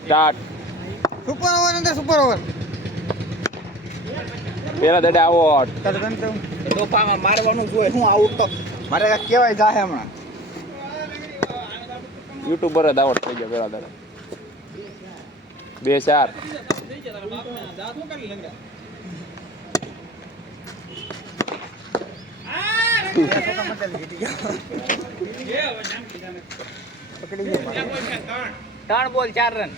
Start. Super over અંદર super over. પેલા દડે out. ડોફામાં મારવાનું જોઈએ. હું આઉટ તો મારે કાંઈક કહેવાય જાહે હમણાં. યુટ્યુબર જ આઉટ થઈ ગયો પેલા દડે. 2-4. ત્રણ બોલ 4 રન.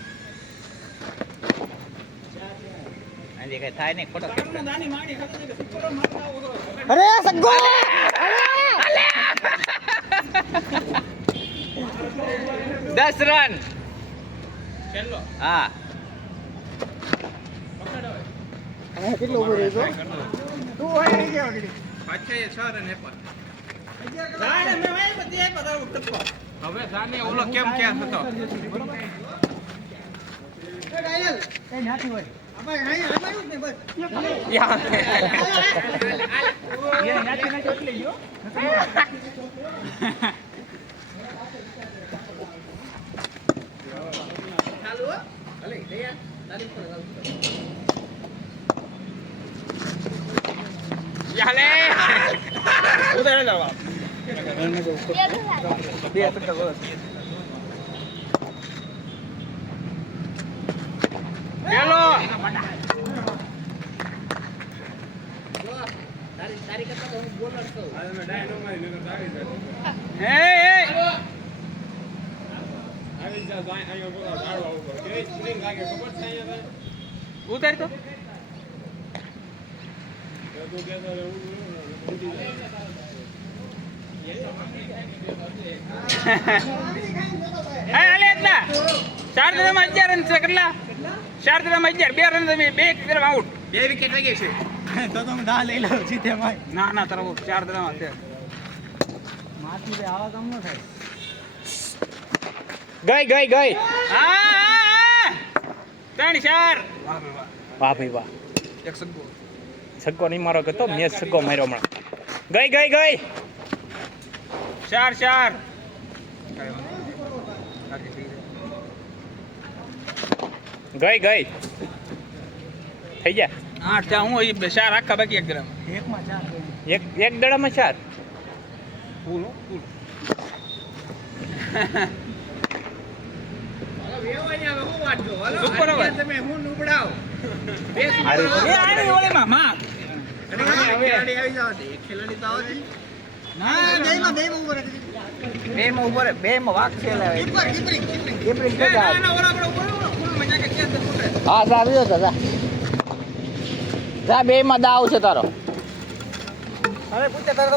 આજે કઈ થાય નહીં ખોટો. અરે સગ્ગો 10 રન. હા કેટલો ઉભો રહ્યો તું હોય નહીં કેવા ગડી હવે જાને ઓલો કેમ ક્યાં હતો? કઈ નાથી હોય અમારે અહીં અમારું ને બસ ઉતાર તો હાલે એટલા 4 રનમાં 11 રન છે. કેટલા 4 રનમાં 11, 2 રન તમે 2 રન આઉટ, 2 વિકેટ લાગી છે. તો તમે દા લઈ લો જીતે ભાઈ. ના ના તારો 4 રનમાં છે. માથી રે આવા કામ ન થાય. ગઈ. હા 3-4. વાહ ભાઈ વાહ. એક સગ્ગો છગ્ગો નહીં મારો ગતો, મેં છગ્ગો માર્યો હમણાં. ગઈ 4-4. ગઈ થઈ ગયા. 8 હું 4 આખા બાકી 1 ગ્રામ. એકમાં ચાર એક દડામાં 4. ફૂલ સુપર ઓવર. તમે હું નુબડાવ એ આની ઓલેમાં માં આવી જાવ ખેલાડી તો આવે ના બેમાં ઉભો રહે. બેમાં ઉભો રે. બેમાં વાક છે લાવે. કીપરિંગ ના ના ઓલા આપણે ફૂલ મજા કે ક્યાં છે? હા સારું છે જા 2 માં દાવ છે તારો. અરે પૂછે તરત